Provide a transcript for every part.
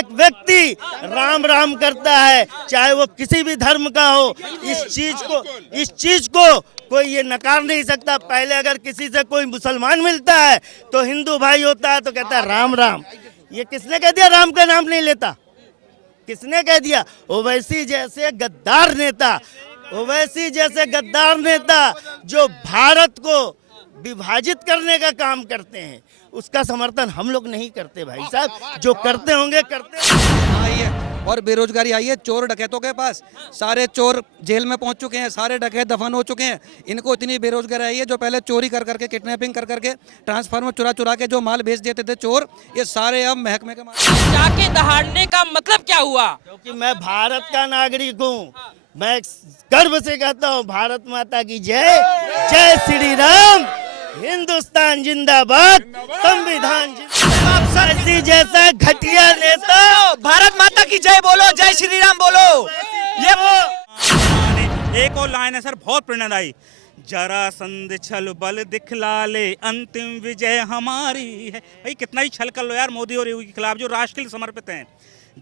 प्रत्येक व्यक्ति राम राम करता है, चाहे वो किसी भी धर्म का हो। इस चीज को कोई ये नकार नहीं सकता। पहले अगर किसी से कोई मुसलमान मिलता है तो हिंदू भाई होता है तो कहता है राम राम। ये किसने कह दिया राम का नाम नहीं लेता? किसने कह दिया? ओवैसी जैसे गद्दार नेता जो भारत को विभाजित करने का काम करते हैं, उसका समर्थन हम लोग नहीं करते भाई साहब। जो करते होंगे करते आई है और बेरोजगारी आई है चोर डकैतों के पास। सारे चोर जेल में पहुंच चुके हैं, सारे डकैत दफन हो चुके हैं। इनको इतनी बेरोजगारी आई है, जो पहले चोरी कर करके, किडनैपिंग कर करके, ट्रांसफार्मर चुरा चुरा के जो माल बेच देते थे चोर, ये सारे अब महकमे के माल। जाके दहाड़ने का मतलब क्या हुआ? क्योंकि मैं भारत का नागरिक हूँ, मैं गर्व से कहता हूँ भारत माता की जय, जय श्री राम, हिंदुस्तान जिंदाबाद, संविधान जिंदाबाद। ऐसी जैसा घटिया नेता, भारत माता की जय बोलो, जय श्री राम बोलो। ये एक और लाइन है सर, बहुत प्रेरणादायी। जरासंध छल बल दिखला ले, अंतिम विजय हमारी है। भाई कितना ही छल कर लो यार मोदी और योगी के खिलाफ, जो राष्ट्र के लिए समर्पित हैं।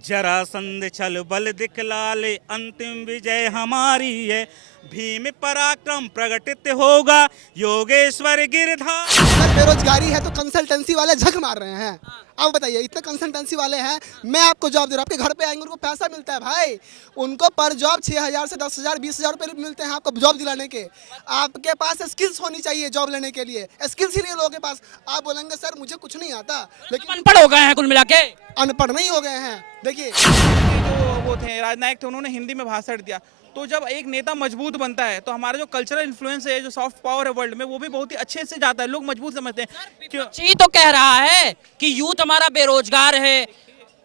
जरासंध छल बल दिखला ले, अंतिम विजय हमारी है। भीम पराक्रम प्रकटित होगा, योगेश्वर गिरधार। अगर बेरोजगारी है तो कंसल्टेंसी वाले झक मार रहे हैं। अब बताइए, इतने कंसल्टेंसी वाले हैं, मैं आपको जॉब दे रहा हूँ, आपके घर पे आएंगे, उनको पैसा मिलता है भाई। उनको पर जॉब 6,000 से 10,000 20,000 रुपये मिलते हैं आपको जॉब दिलाने के। आपके पास स्किल्स होनी चाहिए जॉब लेने के लिए, स्किल्स ही नहीं लोगों के पास। आप बोलेंगे सर मुझे कुछ नहीं आता, लेकिन अनपढ़ हो गए हैं कुल मिला के। अनपढ़ नहीं हो गए हैं। देखिए जो वो थे राजनायक थे, उन्होंने हिंदी में भाषण दिया। तो जब एक नेता मजबूत बनता है तो हमारा जो कल्चरल इन्फ्लुएंस है, जो सॉफ्ट पावर है वर्ल्ड में, वो भी बहुत ही अच्छे से जाता है, लोग मजबूत समझते हैं। क्यों? जी तो कह रहा है कि यूथ हमारा बेरोजगार है।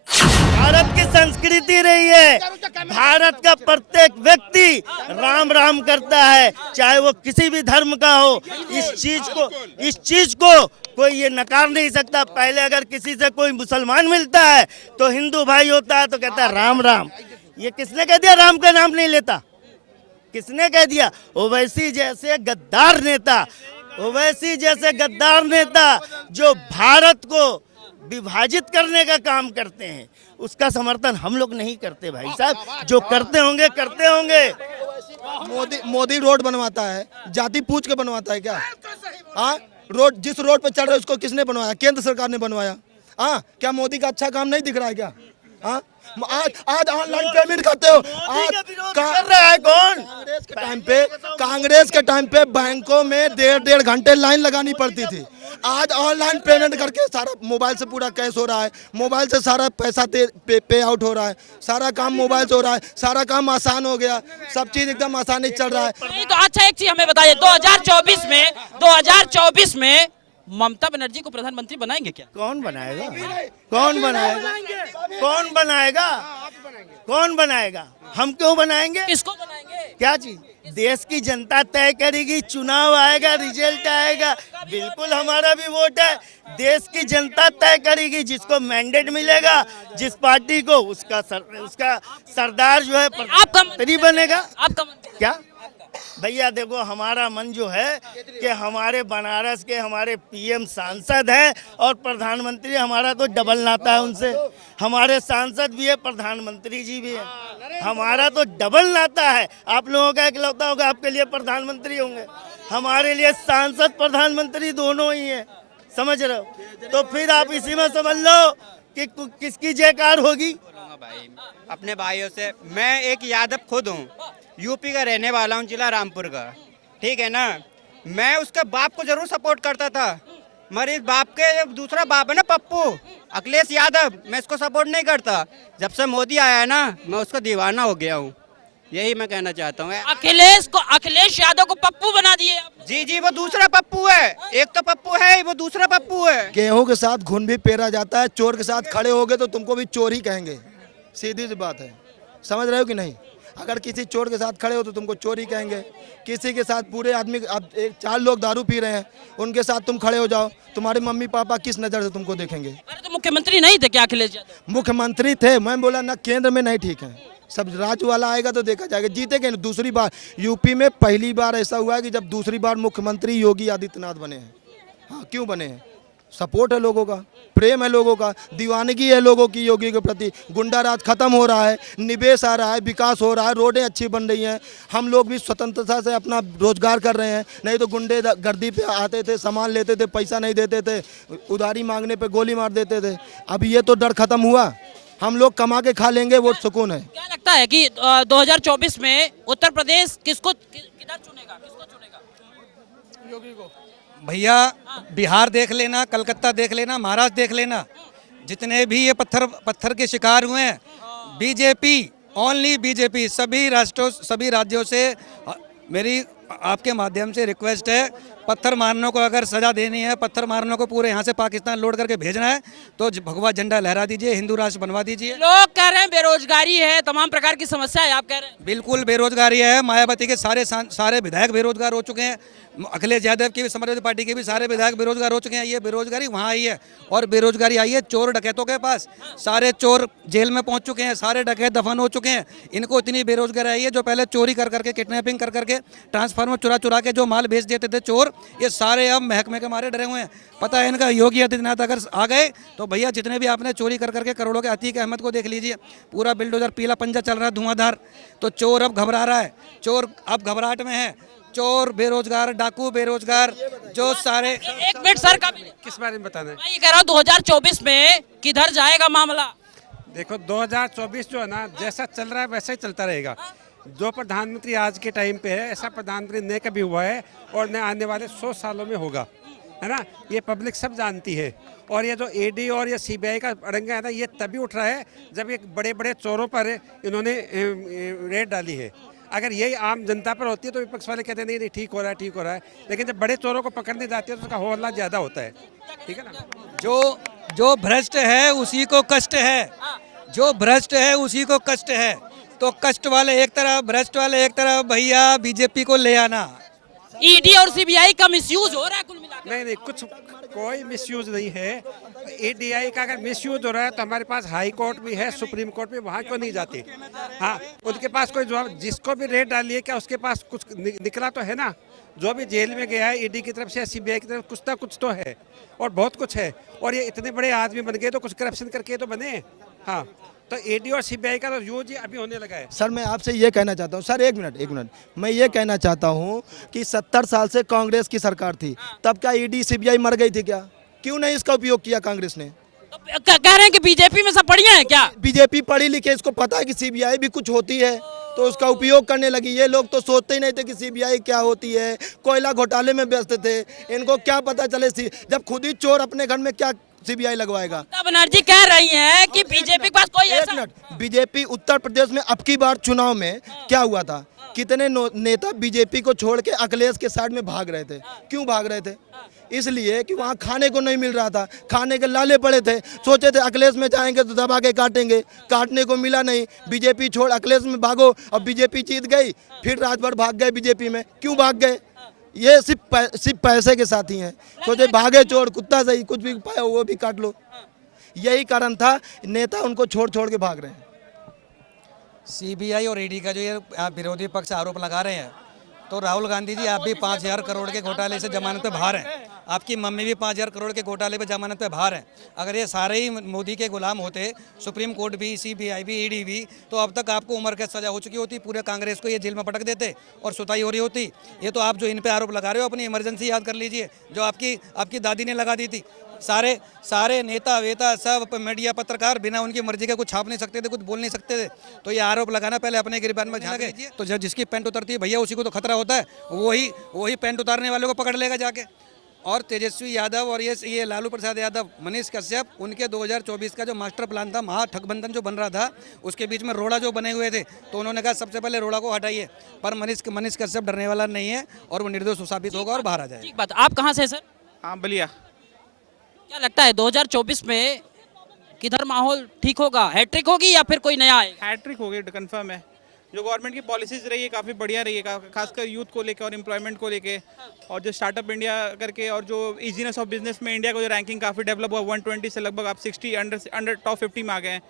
भारत की संस्कृति रही है, भारत का प्रत्येक व्यक्ति राम राम करता है, चाहे वो किसी भी धर्म का हो। इस चीज को कोई ये नकार नहीं सकता। पहले अगर किसी से कोई मुसलमान मिलता है तो हिंदू भाई होता है तो कहता है राम राम। ये किसने कह दिया राम का नाम नहीं लेता? किसने कह दिया? ओवैसी जैसे गद्दार नेता जो भारत को विभाजित करने का काम करते हैं, उसका समर्थन हम लोग नहीं करते भाई साहब। जो करते होंगे करते होंगे। मोदी रोड बनवाता है, जाति पूछ के बनवाता है क्या? हाँ, रोड जिस रोड पे चल रहे उसको किसने बनवाया? केंद्र सरकार ने बनवाया। हाँ, क्या मोदी का अच्छा काम नहीं दिख रहा है क्या? हाँ, आज ऑनलाइन पेमेंट करते हो। आज कर रहा है कौन? कांग्रेस के टाइम पे बैंकों में 1.5 घंटे लाइन लगानी पड़ती थी। आज ऑनलाइन पेमेंट करके सारा मोबाइल से पूरा कैश हो रहा है, मोबाइल से सारा पैसा पे आउट हो रहा है, सारा काम मोबाइल से हो रहा है, सारा काम आसान हो गया, सब चीज एकदम आसानी चल रहा है। नहीं तो अच्छा एक चीज हमें बताइए, 2024 में ममता बनर्जी को प्रधानमंत्री बनाएंगे क्या? कौन बनाएगा? कौन बनाएगा? हम क्यों बनाएंगे? किसको बनाएंगे? क्या चीज? देश की जनता तय करेगी, चुनाव आएगा, रिजल्ट आएगा, बिल्कुल हमारा भी वोट है। देश की जनता तय करेगी, जिसको मैंडेट मिलेगा, जिस पार्टी को, उसका सरदार जो है प्रधानमंत्री बनेगा। आपका क्या भैया देखो, हमारा मन जो है कि हमारे बनारस के हमारे पीएम सांसद हैं और प्रधानमंत्री, हमारा तो डबल नाता है उनसे। हमारे सांसद भी है, प्रधानमंत्री जी भी है, हमारा तो डबल नाता है। आप लोगों का इकलौता होगा, आपके लिए प्रधानमंत्री होंगे, हमारे लिए सांसद प्रधानमंत्री दोनों ही है, समझ रहे हो? तो फिर आप इसी में समझ लो कि किसकी जयकार होगी। अपने भाइयों से, मैं एक यादव खुद हूँ, यूपी का रहने वाला हूँ, जिला रामपुर का, ठीक है ना। मैं उसके बाप को जरूर सपोर्ट करता था, मगर इस बाप के दूसरा बाप है ना पप्पू, अखिलेश यादव, मैं इसको सपोर्ट नहीं करता। जब से मोदी आया है ना, मैं उसका दीवाना हो गया हूँ, यही मैं कहना चाहता हूँ। अखिलेश यादव को पप्पू बना दिए आप। जी, वो दूसरा पप्पू है, एक तो पप्पू है, वो दूसरा पप्पू है। गेहूं के साथ घुन भी पेरा जाता है, चोर के साथ खड़े होगे तो तुमको भी चोर ही कहेंगे, सीधी सी बात है, समझ रहे हो कि नहीं? अगर किसी चोर के साथ खड़े हो तो तुमको चोरी कहेंगे। किसी के साथ पूरे आदमी, अब 4 लोग दारू पी रहे हैं, उनके साथ तुम खड़े हो जाओ, तुम्हारे मम्मी पापा किस नज़र से तुमको देखेंगे? अरे तो मुख्यमंत्री नहीं थे क्या अखिलेश यादव? मुख्यमंत्री थे, मैं बोला ना केंद्र में नहीं ठीक है, सब राज्य वाला आएगा तो देखा जाएगा, जीतेंगे ना। दूसरी बार यूपी में पहली बार ऐसा हुआ है कि जब दूसरी बार मुख्यमंत्री योगी आदित्यनाथ बने हैं। हाँ, क्यों बने हैं? सपोर्ट है लोगों का, प्रेम है लोगों का, दीवानगी है लोगों की योगी के प्रति। गुंडा राज खत्म हो रहा है, निवेश आ रहा है, विकास हो रहा है, रोडें अच्छी बन रही हैं, हम लोग भी स्वतंत्रता से अपना रोजगार कर रहे हैं। नहीं तो गुंडे गर्दी पे आते थे, सामान लेते थे, पैसा नहीं देते थे, उधारी मांगने पे गोली मार देते थे। अब ये तो डर खत्म हुआ, हम लोग कमा के खा लेंगे, वो सुकून है। क्या लगता है कि 2024 में उत्तर प्रदेश किसको किधर चुनेगा, किसको चुनेगा? योगी को। भैया बिहार देख लेना, कलकत्ता देख लेना, महाराष्ट्र देख लेना, जितने भी ये पत्थर के शिकार हुए हैं, बीजेपी, ओनली बीजेपी। सभी राज्यों से मेरी आपके माध्यम से रिक्वेस्ट है, पत्थर मारने को अगर सजा देनी है, पत्थर मारने को पूरे यहाँ से पाकिस्तान लोड करके भेजना है, तो भगवा झंडा लहरा दीजिए, हिंदू राष्ट्र बनवा दीजिए। लोग कह रहे हैं बेरोजगारी है, तमाम प्रकार की समस्या है, आप कह रहे हैं? बिल्कुल बेरोजगारी है। मायावती के सारे विधायक बेरोजगार हो चुके हैं, अखिलेश यादव की भी, समाजवादी पार्टी के भी सारे विधायक बेरोजगार हो चुके हैं। ये बेरोजगारी वहाँ आई है, और बेरोजगारी आई है चोर डकैतों के पास। सारे चोर जेल में पहुँच चुके हैं, सारे डकैत दफन हो चुके हैं। इनको इतनी बेरोजगारी आई है, जो पहले चोरी कर करके, किडनैपिंग कर करके, ट्रांसफार्मर चुरा के जो माल बेच देते थे चोर, ये सारे अब महकमे के मारे डरे हुए हैं। पता है इनका, योगी आदित्यनाथ अगर आ गए तो भैया जितने भी आपने चोरी कर करके करोड़ों के, अतीक अहमद को देख लीजिए, पूरा बिल्डोजर पीला पंजा चल रहा है धुआंधार। तो चोर अब घबरा रहा है, चोर अब घबराहट में है, चोर बेरोजगार, डाकू बेरोजगार, जो सारे। एक मिनट सर का भी, किस बारे में बताना है? मैं ये कह रहा हूँ 2024 में किधर जाएगा मामला? देखो 2024 जो है ना, जैसा चल रहा है वैसा ही चलता रहेगा। जो प्रधानमंत्री आज के टाइम पे है, ऐसा प्रधानमंत्री न कभी हुआ है और न आने वाले 100 सालों में होगा, है ना। ये पब्लिक सब जानती है। और ये जो ईडी और ये सीबीआई का अड़ंगा है ना, ये तभी उठ रहा है जब ये बड़े बड़े चोरों पर इन्होंने रेड डाली है। अगर यही आम जनता पर होती है तो विपक्ष वाले कहते हैं नहीं नहीं ठीक हो रहा है, ठीक हो रहा है। लेकिन जब बड़े चोरों को पकड़ने जाते हैं तो उसका हौसला ज़्यादा होता है, ठीक है ना। जो भ्रष्ट है उसी को कष्ट है, जो भ्रष्ट है उसी को कष्ट है। तो कष्ट वाले एक तरफ, भ्रष्ट वाले एक तरफ, भैया बीजेपी को ले आना। ईडी और सीबीआई का मिसयूज हो रहा है कुल मिलाकर? नहीं, कुछ कोई मिसयूज नहीं है। ईडीआई का अगर मिसयूज हो रहा है तो हमारे पास हाई कोर्ट भी है, सुप्रीम कोर्ट भी, वहाँ क्यों नहीं जाते? हाँ, उनके पास कोई जवाब, जिसको भी रेड डाली है क्या उसके पास कुछ निकला तो है ना। जो भी जेल में गया है ईडी की तरफ से या सीबीआई की तरफ, कुछ ना कुछ तो है, और बहुत कुछ है। और ये इतने बड़े आदमी बन गए तो कुछ करप्शन करके तो बने। हाँ, तो ईडी और सीबीआई का तो यूज ही अभी होने लगा है। सर मैं आपसे ये कहना चाहता हूँ, सर एक मिनट, मैं ये कहना चाहता हूँ कि 70 साल से कांग्रेस की सरकार थी, तब क्या ईडी सीबीआई मर गई थी क्या? क्यों नहीं इसका उपयोग किया कांग्रेस ने? तो कह रहे हैं कि बीजेपी में सब बढ़िया है क्या? बीजेपी पढ़ी लिखी, इसको पता है कि सीबीआई भी कुछ होती है, तो उसका उपयोग करने लगी। ये लोग तो सोचते ही नहीं थे कि सीबीआई क्या होती है, कोयला घोटाले में व्यस्त थे, इनको क्या पता चले जब खुद ही चोर अपने घर में क्या सीबीआई लगवाएगा। ममता बनर्जी कह रही हैं कि बीजेपी के पास कोई एक मिनट, बीजेपी उत्तर प्रदेश में अब की बार चुनाव में क्या हुआ था? कितने नेता बीजेपी को छोड़ के अखिलेश के साइड में भाग रहे थे। क्यों भाग रहे थे? इसलिए कि वहाँ खाने को नहीं मिल रहा था, खाने के लाले पड़े थे। सोचे थे अखिलेश में जाएंगे तो दबा के काटेंगे, काटने को मिला नहीं, बीजेपी छोड़ अखिलेश में भागो, अब बीजेपी जीत गई, फिर रात भर भाग गए बीजेपी में। क्यों भाग गए? ये सिर्फ पैसे के साथ ही हैं। सोचे भागे चोर, कुत्ता सही, कुछ भी पाए वो भी काट लो। यही कारण था, नेता उनको छोड़ के भाग रहे हैं। सीबीआई और ईडी का जो ये आप विरोधी पक्ष आरोप लगा रहे हैं, तो राहुल गांधी जी आप भी 5,000 करोड़ के घोटाले से जमानत पे बाहर हैं, आपकी मम्मी भी 5,000 करोड़ के घोटाले पे जमानत पे बाहर हैं। अगर ये सारे ही मोदी के गुलाम होते, सुप्रीम कोर्ट भी, सीबीआई भी, ईडी भी, तो अब तक आपको उम्र कैद सजा हो चुकी होती, पूरे कांग्रेस को ये जेल में पटक देते और सुताई हो रही होती। ये तो आप जो इन पे आरोप लगा रहे हो, अपनी इमरजेंसी याद कर लीजिए जो आपकी दादी ने लगा दी थी। सारे नेता वेता सब मीडिया पत्रकार बिना उनकी मर्जी के कुछ छाप नहीं सकते थे, कुछ बोल नहीं सकते थे। तो ये आरोप लगाना पहले अपने गिरबान में झांक लीजिए। तो जब जिसकी पैंट उतरती है भैया उसी को तो खतरा होता है, वही पैंट उतारने वालों को पकड़ लेगा जाके। और तेजस्वी यादव और ये लालू प्रसाद यादव, मनीष कश्यप, उनके 2024 का जो मास्टर प्लान था, महागठबंधन जो बन रहा था, उसके बीच में रोड़ा जो बने हुए थे, तो उन्होंने कहा सबसे पहले रोड़ा को हटाइए। पर मनीष कश्यप डरने वाला नहीं है और वो निर्दोष साबित होगा और बाहर आ जाएगा। ठीक बात। आप कहाँ से सर? हाँ, बलिया। क्या लगता है 2024 में किधर माहौल ठीक होगा? हैट्रिक होगी या फिर कोई नया आएगा? हैट्रिक हो गई, कंफर्म है। जो गवर्नमेंट की पॉलिसीज रही है काफ़ी बढ़िया रही है, खासकर यूथ को लेके और एम्प्लॉयमेंट को लेके, और जो स्टार्टअप इंडिया करके और जो इजीनेस ऑफ बिजनेस में इंडिया को जो रैंकिंग काफ़ी डेवलप हुआ, 120 से लगभग आप 60 अंडर टॉप 50 में आ गए हैं।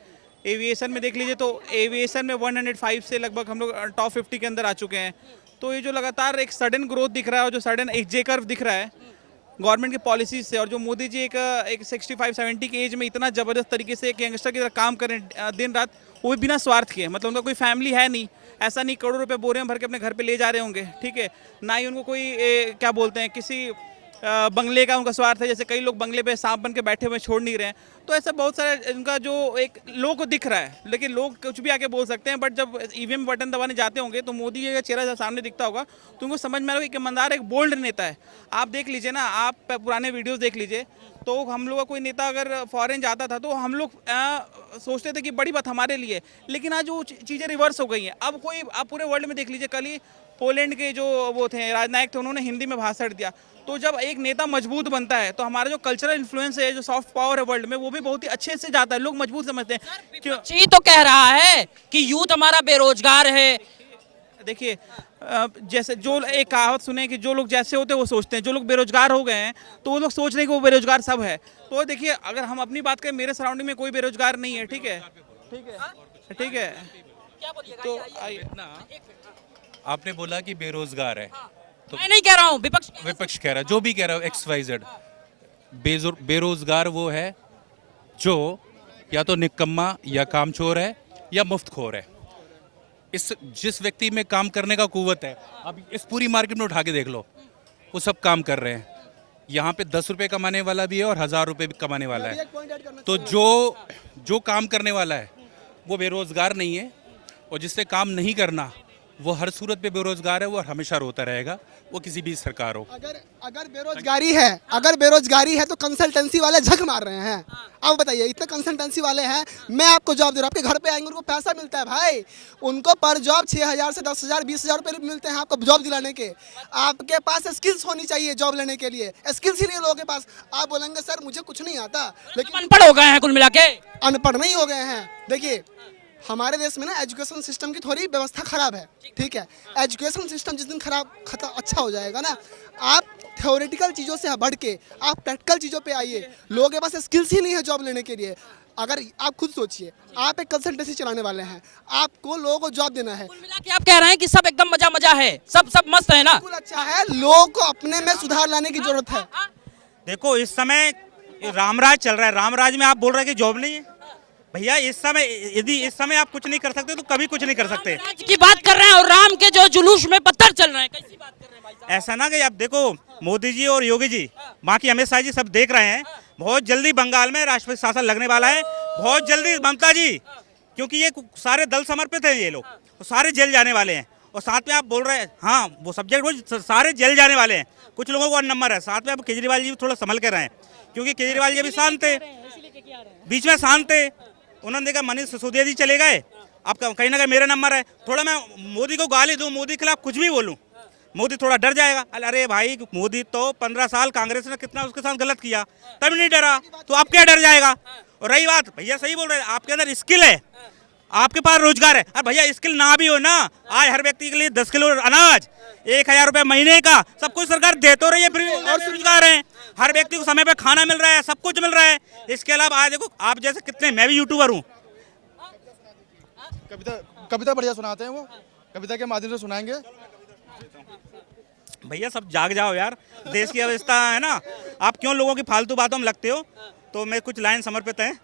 एविएशन में देख लीजिए तो एविएशन में 105 से लगभग हम लोग टॉप 50 के अंदर आ चुके हैं। तो ये जो लगातार एक सडन ग्रोथ दिख रहा है और जो सडन एक जे कर्व दिख रहा है, गवर्नमेंट की पॉलिसीज से, और जो मोदी जी एक 65-70 की एज में इतना ज़बरदस्त तरीके से एक यंगस्टर की तरह काम करें दिन रात, वो भी बिना स्वार्थ के, मतलब उनका कोई फैमिली है नहीं, ऐसा नहीं करोड़ों रुपए बोरे में भर के अपने घर पे ले जा रहे होंगे, ठीक है, ना ही उनको कोई क्या बोलते हैं किसी बंगले का उनका स्वार्थ है, जैसे कई लोग बंगले पे सांप बन के बैठे हुए छोड़ नहीं रहे हैं। तो ऐसा बहुत सारा उनका जो एक लोगों को दिख रहा है, लेकिन लोग कुछ भी आके बोल सकते हैं, बट जब ईवीएम बटन दबाने जाते होंगे तो मोदी जी का चेहरा जब सामने दिखता होगा तो उनको समझ में आ रहा है कि ईमानदार एक बोल्ड नेता है। आप देख लीजिए ना, आप पुराने वीडियोज़ देख लीजिए, तो हम लोग का कोई नेता अगर फॉरेन जाता था तो हम लोग सोचते थे कि बड़ी बात हमारे लिए, लेकिन आज वो चीज़ें रिवर्स हो गई हैं। अब कोई आप पूरे वर्ल्ड में देख लीजिए, कल ही पोलैंड के जो वो थे राजनायक थे, उन्होंने हिंदी में भाषण दिया। तो जब एक नेता मजबूत बनता है तो हमारा जो कल्चरल इन्फ्लुएंस है, जो सॉफ्ट पावर है वर्ल्ड में, वो भी बहुत ही अच्छे से जाता है, लोग मजबूत समझते हैं। क्यों? जी तो कह रहा है कि यूथ हमारा बेरोजगार है। देखिए, जैसे जो एक कहावत सुने कि जो लोग जैसे होते हैं वो सोचते हैं, जो लोग बेरोजगार हो गए हैं तो वो लोग सोच रहे हैं कि वो बेरोजगार सब है। तो देखिए, अगर हम अपनी बात करें, मेरे सराउंडिंग में कोई बेरोजगार नहीं है, ठीक है, ठीक है, ठीक है। तो आपने बोला कि बेरोजगार है, तो मैं नहीं कह रहा हूँ, विपक्ष कह रहा है, जो भी कह रहा है XYZ, बेरोजगार वो है जो या तो निकम्मा या कामचोर है या मुफ्तखोर है। इस जिस व्यक्ति में काम करने का कुव्वत है, अब इस पूरी मार्केट में उठा के देख लो, वो सब काम कर रहे हैं। यहाँ पे 10 रुपए कमाने वाला भी है और 1000 रुपए भी कमाने वाला है। तो जो काम करने वाला है वो बेरोजगार नहीं है, और जिससे काम नहीं करना वो हर सूरत पे बेरोजगार है, वो हमेशा रोता रहेगा, वो किसी भी सरकार हो। अगर बेरोजगारी है तो कंसल्टेंसी वाले झक मार रहे हैं। अब बताइए, इतने कंसल्टेंसी वाले हैं, मैं आपको जॉब दे रहा हूँ, आपके घर पे आएंगे, उनको पैसा मिलता है भाई, उनको पर जॉब 6000 से 10,000 20,000 रुपये मिलते हैं आपको जॉब दिलाने के। आपके पास स्किल्स होनी चाहिए जॉब लेने के लिए, स्किल्स ही नहीं है लोगों के पास। आप बोलेंगे सर मुझे कुछ नहीं आता, लेकिन अनपढ़ हो गए हैं कुल मिला के। अनपढ़ नहीं हो गए हैं। देखिए, हमारे देश में ना एजुकेशन सिस्टम की थोड़ी व्यवस्था खराब है, ठीक है। एजुकेशन सिस्टम जिस दिन अच्छा हो जाएगा ना, आप थ्योरेटिकल चीज़ों से बढ़ के आप प्रैक्टिकल चीज़ों पे आइए। लोगों के पास स्किल्स ही नहीं है जॉब लेने के लिए। अगर आप खुद सोचिए, आप एक कंसल्टेंसी चलाने वाले हैं, आपको लोगों को जॉब देना है। कुल मिला के आप कह रहे हैं कि सब एकदम मजा मजा है, सब मस्त है ना? बिल्कुल अच्छा है, लोगों को अपने में सुधार लाने की जरूरत है। देखो, इस समय रामराज चल रहा है, रामराज में आप बोल रहे हैं कि जॉब नहीं है। भैया, इस समय यदि इस समय आप कुछ नहीं कर सकते तो कभी कुछ नहीं कर सकते। राज की बात कर रहे हैं और राम के जो जुलूस में पत्थर चल रहे हैं, कैसी बात कर रहे हैं भाई साहब? ऐसा ना कि आप देखो, मोदी जी और योगी जी, बाकी अमित शाह जी सब देख रहे हैं, बहुत जल्दी बंगाल में राष्ट्रपति शासन लगने वाला है, बहुत जल्दी ममता जी, क्योंकि ये सारे दल समर्पित हैं, ये लोग तो सारे जेल जाने वाले हैं। और साथ में आप बोल रहे हैं, हाँ वो सब्जेक्ट वो सारे जेल जाने वाले हैं, कुछ लोगों को नंबर है। साथ में अब केजरीवाल जी भी थोड़ा संभल के रहें, क्योंकि केजरीवाल जी भी शांत थे, बीच में शांत थे, उन्होंने देखा मनीष सिसोदिया जी चले गए, अब कहीं ना कहीं मेरा नंबर है, थोड़ा मैं मोदी को गाली दूं, मोदी के खिलाफ कुछ भी बोलूं, मोदी थोड़ा डर जाएगा। अरे भाई, मोदी तो 15 साल कांग्रेस ने कितना उसके साथ गलत किया, तब नहीं डरा, तो अब क्या डर जाएगा। और रही बात, भैया सही बोल रहे हैं, आपके अंदर स्किल है, आपके पास रोजगार है। अरे भैया, स्किल ना भी हो ना, आज हर व्यक्ति के लिए 10 किलो अनाज, 1000 रुपये महीने का सब कुछ सरकार दे तो रही है, फ्री और रोजगार है, हर व्यक्ति को समय पे खाना मिल रहा है, सब कुछ मिल रहा है। इसके अलावा आज देखो, आप जैसे कितने, मैं भी यूट्यूबर हूँ। कविता बढ़िया सुनाते हैं, वो कविता के माध्यम से सुनाएंगे। भैया सब जाग जाओ यार, देश की अवस्था है ना, आप क्यों लोगों की फालतू बातों में लगते हो। तो मैं कुछ लाइन समर्पित हैं।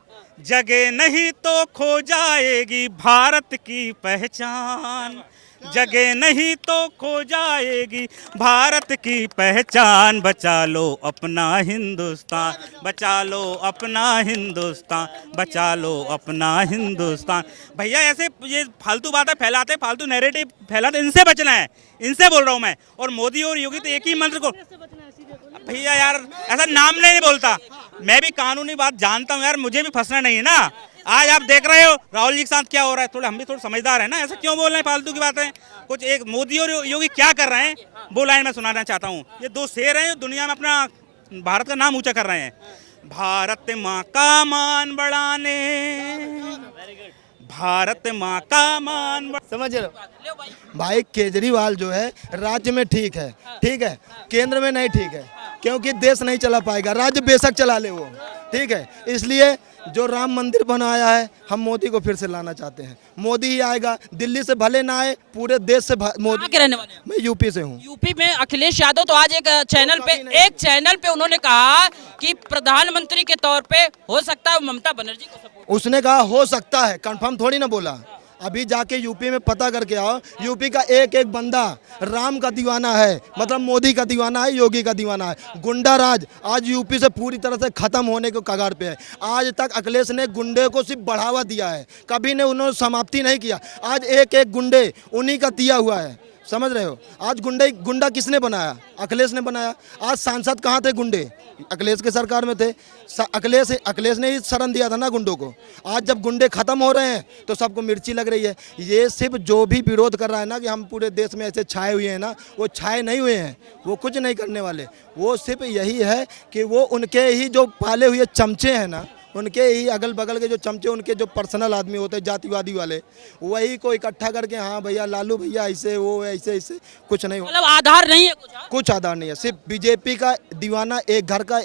जगह नहीं तो खो जाएगी भारत की पहचान, जगह नहीं तो खो जाएगी भारत की पहचान, बचा लो अपना हिंदुस्तान, बचा लो अपना हिंदुस्तान, बचा लो अपना हिंदुस्तान। भैया ऐसे ये फालतू बातें फैलाते, फालतू नैरेटिव फैलाते, इनसे बचना है, इनसे बोल रहा हूँ मैं। और मोदी और योगी तो एक ही मंत्र को, भैया यार ऐसा नाम नहीं बोलता, मैं भी कानूनी बात जानता हूँ यार, मुझे भी फंसना नहीं है ना। आज आप देख रहे हो राहुल जी के साथ क्या हो रहा है, थोड़ा हम भी थोड़ा समझदार है ना, ऐसा क्यों बोल रहे हैं फालतू की बातें। कुछ एक मोदी और योगी क्या कर रहे हैं वो लाइन में सुनाना चाहता हूँ। ये दो शेर हैं जो दुनिया में अपना भारत का नाम ऊंचा कर रहे हैं। भारत माँ का मान बढ़ाने, भारत माँ का मान, समझ रहे हो भाई, केजरीवाल जो है राज्य में ठीक है, ठीक है, केंद्र में नहीं ठीक है, क्योंकि देश नहीं चला पाएगा, राज्य बेशक चला ले वो, ठीक है। इसलिए जो राम मंदिर बनाया है हम मोदी को फिर से लाना चाहते हैं। मोदी ही आएगा, दिल्ली से भले ना आए, पूरे देश से कहाँ मोदी। के रहने वाले हैं? मैं यूपी से हूँ। यूपी में अखिलेश यादव तो आज एक चैनल पे उन्होंने कहा कि प्रधानमंत्री के तौर पे हो सकता है ममता बनर्जी को सपोर्ट। उसने कहा हो सकता है, कंफर्म थोड़ी ना बोला। अभी जाके यूपी में पता करके आओ, यूपी का एक एक बंदा राम का दीवाना है, मतलब मोदी का दीवाना है, योगी का दीवाना है। गुंडा राज आज यूपी से पूरी तरह से खत्म होने के कगार पे है। आज तक अखिलेश ने गुंडे को सिर्फ बढ़ावा दिया है, कभी ने उन्होंने समाप्ति नहीं किया। आज एक एक गुंडे उन्हीं का दिया हुआ है, समझ रहे हो। आज गुंडा किसने बनाया? अखिलेश ने बनाया। आज सांसद कहाँ थे गुंडे? अखिलेश के सरकार में थे। अखिलेश ने ही शरण दिया था ना गुंडों को। आज जब गुंडे खत्म हो रहे हैं तो सबको मिर्ची लग रही है। ये सिर्फ जो भी विरोध कर रहा है ना कि हम पूरे देश में ऐसे छाए हुए हैं ना, वो छाए नहीं हुए हैं, वो कुछ नहीं करने वाले। वो सिर्फ यही है कि वो उनके ही जो पाले हुए चमचे हैं ना, उनके ही अगल बगल के जो चमचे, उनके जो पर्सनल आदमी होते हैं जातिवादी वाले, वही को इकट्ठा करके हाँ भैया लालू भैया ऐसे वो ऐसे ऐसे, कुछ नहीं हो। मतलब आधार नहीं है कुछ। हाँ? कुछ आधार नहीं है, सिर्फ बीजेपी का दीवाना एक घर का